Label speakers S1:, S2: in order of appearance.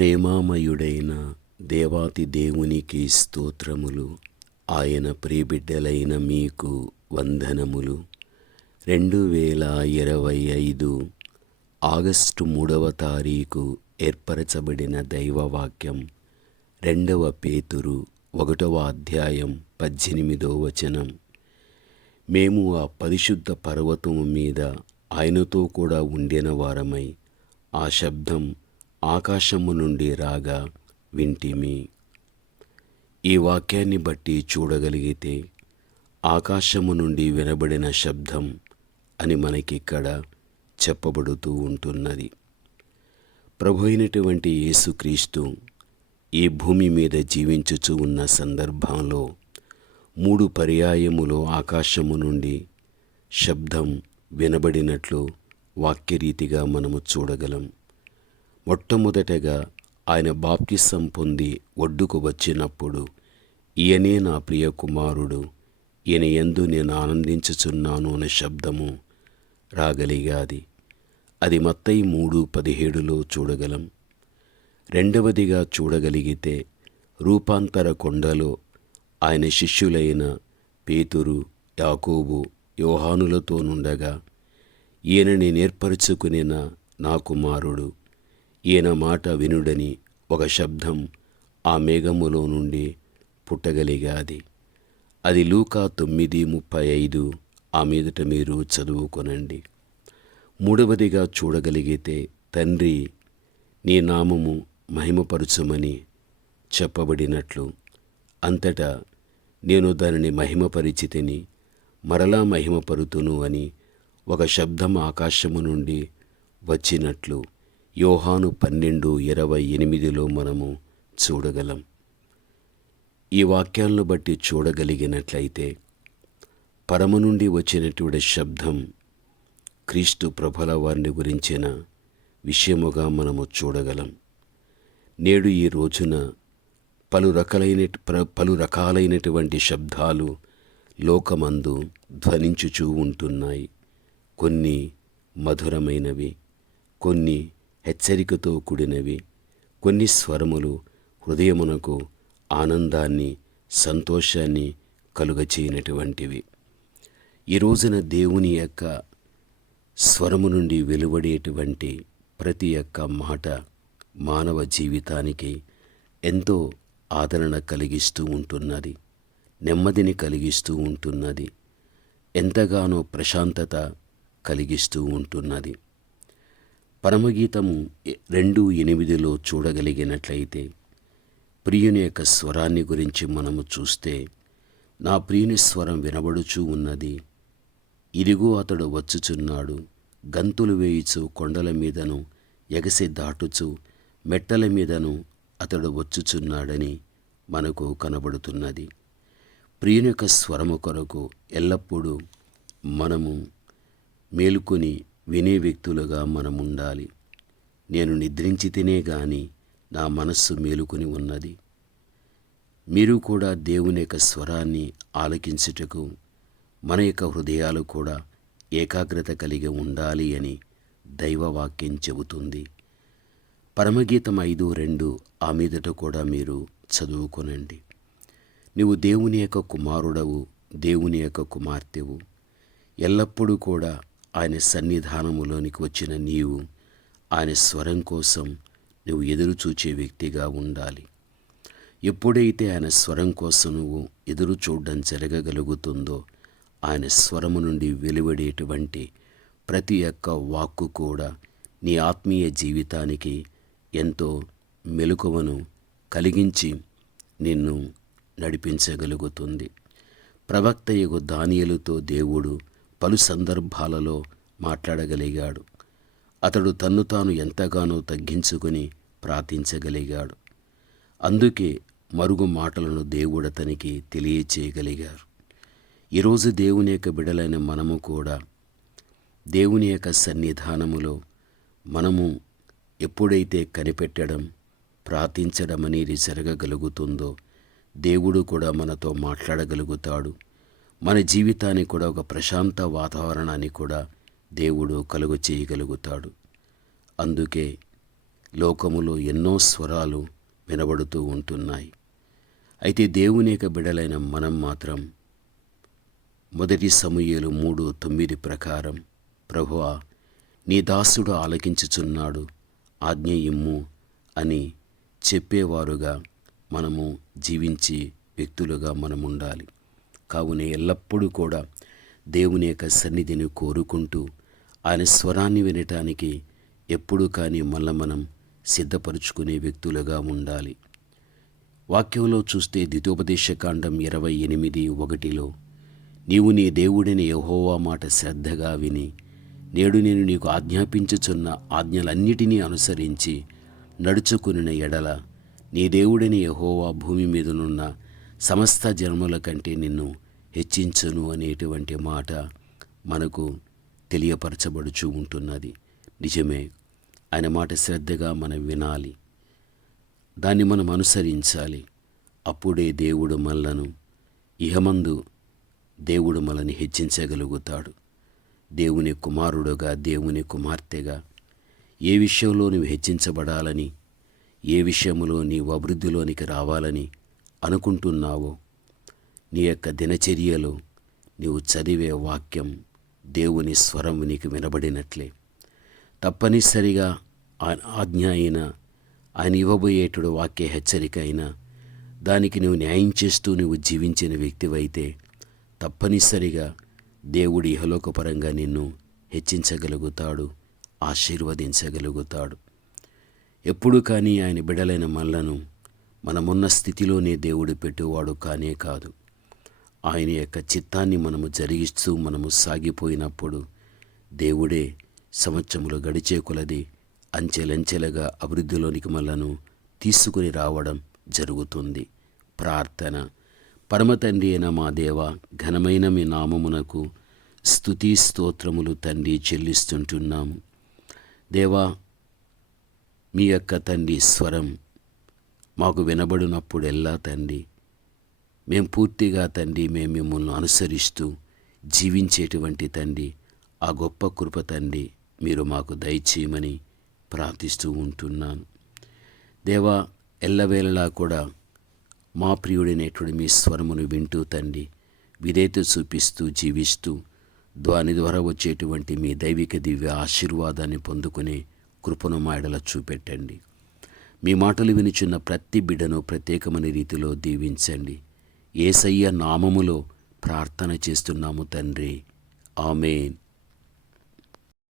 S1: ప్రేమామయుడైన దేవాతి దేవునికి స్తోత్రములు. ఆయన ప్రియబిడ్డలైన మీకు వందనములు. రెండు వేల ఇరవై ఐదు ఆగస్టు మూడవ తారీఖు ఏర్పరచబడిన దైవవాక్యం రెండవ పేతురు ఒకటవ అధ్యాయం పద్దెనిమిదో వచనం. మేము ఆ పరిశుద్ధ పర్వతము మీద ఆయనతో కూడా ఉండిన వారమై ఆ శబ్దం ఆకాశము నుండి రాగా వింటిమి. ఈ వాక్యాన్ని బట్టి చూడగలిగితే ఆకాశము నుండి వినబడిన శబ్దం అని మనకిక్కడ చెప్పబడుతూ ఉంటున్నది. ప్రభు అయినటువంటి యేసుక్రీస్తు ఈ భూమి మీద జీవించుచు ఉన్న సందర్భంలో మూడు పర్యాయములో ఆకాశము నుండి శబ్దం వినబడినట్లు వాక్యరీతిగా మనము చూడగలం. మొట్టమొదటగా ఆయన బాప్తిసం పొంది ఒడ్డుకు వచ్చినప్పుడు ఈయనే నా ప్రియ కుమారుడు ఈయన ఎందు నేను ఆనందించుచున్నాను అనే శబ్దము రాగలిగాది. అది మత్తయి మూడు పదిహేడులో చూడగలం. రెండవదిగా చూడగలిగితే రూపాంతర కొండలో ఆయన శిష్యులైన పేతురు యాకోబు యోహానులతో నుండగా ఈయనని నేర్పరుచుకునిన నా కుమారుడు ఈయన మాట వినుడని ఒక శబ్దం ఆ మేఘములో నుండి పుట్టగలిగాది. అది లూకా తొమ్మిది ముప్పై ఐదు ఆ మీదట మీరు చదువుకొనండి. మూడవదిగా చూడగలిగితే తండ్రి నీ నామము మహిమపరచుమని చెప్పబడినట్లు. అంతటా నేను దానిని మహిమపరిచితిని మరలా మహిమపరుతును అని ఒక శబ్దం ఆకాశము నుండి వచ్చినట్లు. యోహాను పన్నెండు ఇరవై ఎనిమిదిలో మనము చూడగలం. ఈ వాక్యాలను బట్టి చూడగలిగినట్లయితే పరమ నుండి వచ్చినటువంటి శబ్దం క్రీస్తు ప్రభల వారిని గురించిన విషయముగా మనము చూడగలం. నేడు ఈ రోజున పలు రకాలైన ప్ర- పలు రకాలైనటువంటి శబ్దాలు లోకమందు ధ్వనించుచూ ఉంటున్నాయి. కొన్ని మధురమైనవి కొన్ని హెచ్చరికతో కూడినవి. కొన్ని స్వరములు హృదయమునకు ఆనందాన్ని సంతోషాన్ని కలుగచేయనటువంటివి. ఈ రోజున దేవుని యొక్క స్వరము నుండి వెలువడేటువంటి ప్రతి ఒక్క మాట మానవ జీవితానికి ఎంతో ఆదరణ కలిగిస్తూ ఉంటున్నది. నెమ్మదిని కలిగిస్తూ ఉంటున్నది. ఎంతగానో ప్రశాంతత కలిగిస్తూ ఉంటున్నది. పరమగీతము రెండు ఎనిమిదిలో చూడగలిగినట్లయితే ప్రియుని యొక్క స్వరాన్ని గురించి మనము చూస్తే నా ప్రియుని స్వరం వినబడుచూ ఉన్నది. ఇదిగో అతడు వచ్చుచున్నాడు గంతులు వేయుచు కొండల మీదను ఎగసి దాటుచు మెట్టల మీదను అతడు వచ్చుచున్నాడని మనకు కనబడుతున్నది. ప్రియుని యొక్క స్వరము కొరకు ఎల్లప్పుడూ మనము మేలుకొని వినే వ్యక్తులుగా మనం ఉండాలి నేను నిద్రించితేనే గాని నా మనస్సు మేలుకొని ఉన్నది. మీరు కూడా దేవుని యొక్క స్వరాన్ని ఆలకించుటకు మన యొక్క హృదయాలు కూడా ఏకాగ్రత కలిగి ఉండాలి అని దైవవాక్యం చెబుతుంది. పరమగీతం ఐదు రెండు ఆ మీదట కూడా మీరు చదువుకొనండి. నీవు దేవుని యొక్క కుమారుడవు దేవుని యొక్క కుమార్తెవు. ఎల్లప్పుడూ కూడా ఆయన సన్నిధానములోనికి వచ్చిన నీవు ఆయన స్వరం కోసం నువ్వు ఎదురు చూచే వ్యక్తిగా ఉండాలి. ఎప్పుడైతే ఆయన స్వరం కోసం నువ్వు ఎదురు చూడడం జరగగలుగుతుందో ఆయన స్వరము నుండి వెలువడేటువంటి ప్రతి ఒక్క వాక్కు కూడా నీ ఆత్మీయ జీవితానికి ఎంతో మెలకువను కలిగించి నిన్ను నడిపించగలుగుతుంది. ప్రవక్త యుగ దానియలతో దేవుడు పలు సందర్భాలలో మాట్లాడగలిగాడు. అతడు తన్ను తాను ఎంతగానో తగ్గించుకొని ప్రార్థించగలిగాడు. అందుకే మరుగు మాటలను దేవుడు అతనికి తెలియచేయగలిగారు. ఈరోజు దేవుని యొక్క బిడలైన మనము కూడా దేవుని యొక్క సన్నిధానములో మనము ఎప్పుడైతే కనిపెట్టడం ప్రార్థించడం అనేది జరగగలుగుతుందో దేవుడు కూడా మనతో మాట్లాడగలుగుతాడు. మన జీవితానికి కూడా ఒక ప్రశాంత వాతావరణాన్ని కూడా దేవుడు కలుగు చేయగలుగుతాడు. అందుకే లోకములో ఎన్నో స్వరాలు వినబడుతూ ఉంటున్నాయి. అయితే దేవుని యొక్క బిడలైన మనం మాత్రం మొదటి సమూయేలు మూడు తొమ్మిది ప్రకారం ప్రభువా నీ దాసుడు ఆలకించుచున్నాడు ఆజ్ఞ ఇమ్ము అని చెప్పేవారుగా మనము జీవించి వ్యక్తులుగా మనం ఉండాలి కావున ఎల్లప్పుడూ కూడా దేవుని యొక్క సన్నిధిని కోరుకుంటూ ఆయన స్వరాన్ని వినటానికి ఎప్పుడూ కానీ మళ్ళా మనం సిద్ధపరుచుకునే వ్యక్తులుగా ఉండాలి. వాక్యంలో చూస్తే ద్వితోపదేశకాండం ఇరవై ఎనిమిది ఒకటిలో నీవు నీ దేవుడిని యహోవా మాట శ్రద్ధగా విని నేడు నేను నీకు ఆజ్ఞాపించుచున్న ఆజ్ఞలన్నిటినీ అనుసరించి నడుచుకుని ఎడల నీ దేవుడిని యహోవా భూమి మీదనున్న సమస్త జన్మల కంటే నిన్ను హెచ్చించును అనేటువంటి మాట మనకు తెలియపరచబడుచూ ఉంటున్నది. నిజమే ఆయన మాట శ్రద్ధగా మనం వినాలి. దాన్ని మనం అనుసరించాలి. అప్పుడే దేవుడు మనలను ఇహమందు దేవుడు మనల్ని హెచ్చించగలుగుతాడు. దేవుని కుమారుడుగా దేవుని కుమార్తెగా ఏ విషయంలో నువ్వు హెచ్చించబడాలని ఏ విషయంలో నీవు అభివృద్ధిలోనికి రావాలని అనుకుంటున్నావో. నీ యొక్క దినచర్యలో నీవు చదివే వాక్యం దేవుని స్వరం నీకు వినబడినట్లే. తప్పనిసరిగా ఆజ్ఞ అయినా ఆయన ఇవ్వబోయేటుడు వాక్య హెచ్చరిక అయినా దానికి నువ్వు న్యాయం చేస్తూ నువ్వు జీవించిన వ్యక్తివైతే తప్పనిసరిగా దేవుడు ఇహలోకపరంగా నిన్ను హెచ్చించగలుగుతాడు ఆశీర్వదించగలుగుతాడు. ఎప్పుడు కానీ ఆయన బిడలైన మల్లను మనమున్న స్థితిలోనే దేవుడు పెట్టేవాడు కానే కాదు. ఆయన యొక్క చిత్తాన్ని మనము జరిగిస్తూ మనము సాగిపోయినప్పుడు దేవుడే సంవత్సరములు గడిచే కొలది అంచెలంచెలుగా అభివృద్ధిలోనికి మనలను తీసుకుని రావడం జరుగుతుంది. ప్రార్థన. పరమతండ్రి అయిన మా దేవ ఘనమైన మీ నామమునకు స్థుతి స్తోత్రములు తండ్రి చెల్లిస్తుంటున్నాము. దేవా మీ యొక్క తండ్రి స్వరం మాకు వినబడినప్పుడెల్లా తండ్రి మేము పూర్తిగా తండ్రి మేము మిమ్మల్ని అనుసరిస్తూ జీవించేటువంటి తండ్రి ఆ గొప్ప కృప తండ్రి మీరు మాకు దయచేయమని ప్రార్థిస్తూ ఉంటున్నాను. దేవా ఎల్లవేళలా కూడా మా ప్రియుడైనటువంటి మీ స్వరమును వింటూ తండ్రి విధేయత చూపిస్తూ జీవిస్తూ దాని ద్వారా వచ్చేటువంటి మీ దైవిక దివ్య ఆశీర్వాదాన్ని పొందుకునే కృపను మాయడల చూపెట్టండి. మీ మాటలు వినిచున్న ప్రతి బిడ్డను ప్రత్యేకమైన రీతిలో దీవించండి. ఏసయ్య నామములో ప్రార్థన చేస్తున్నాము తండ్రి. ఆమెన్.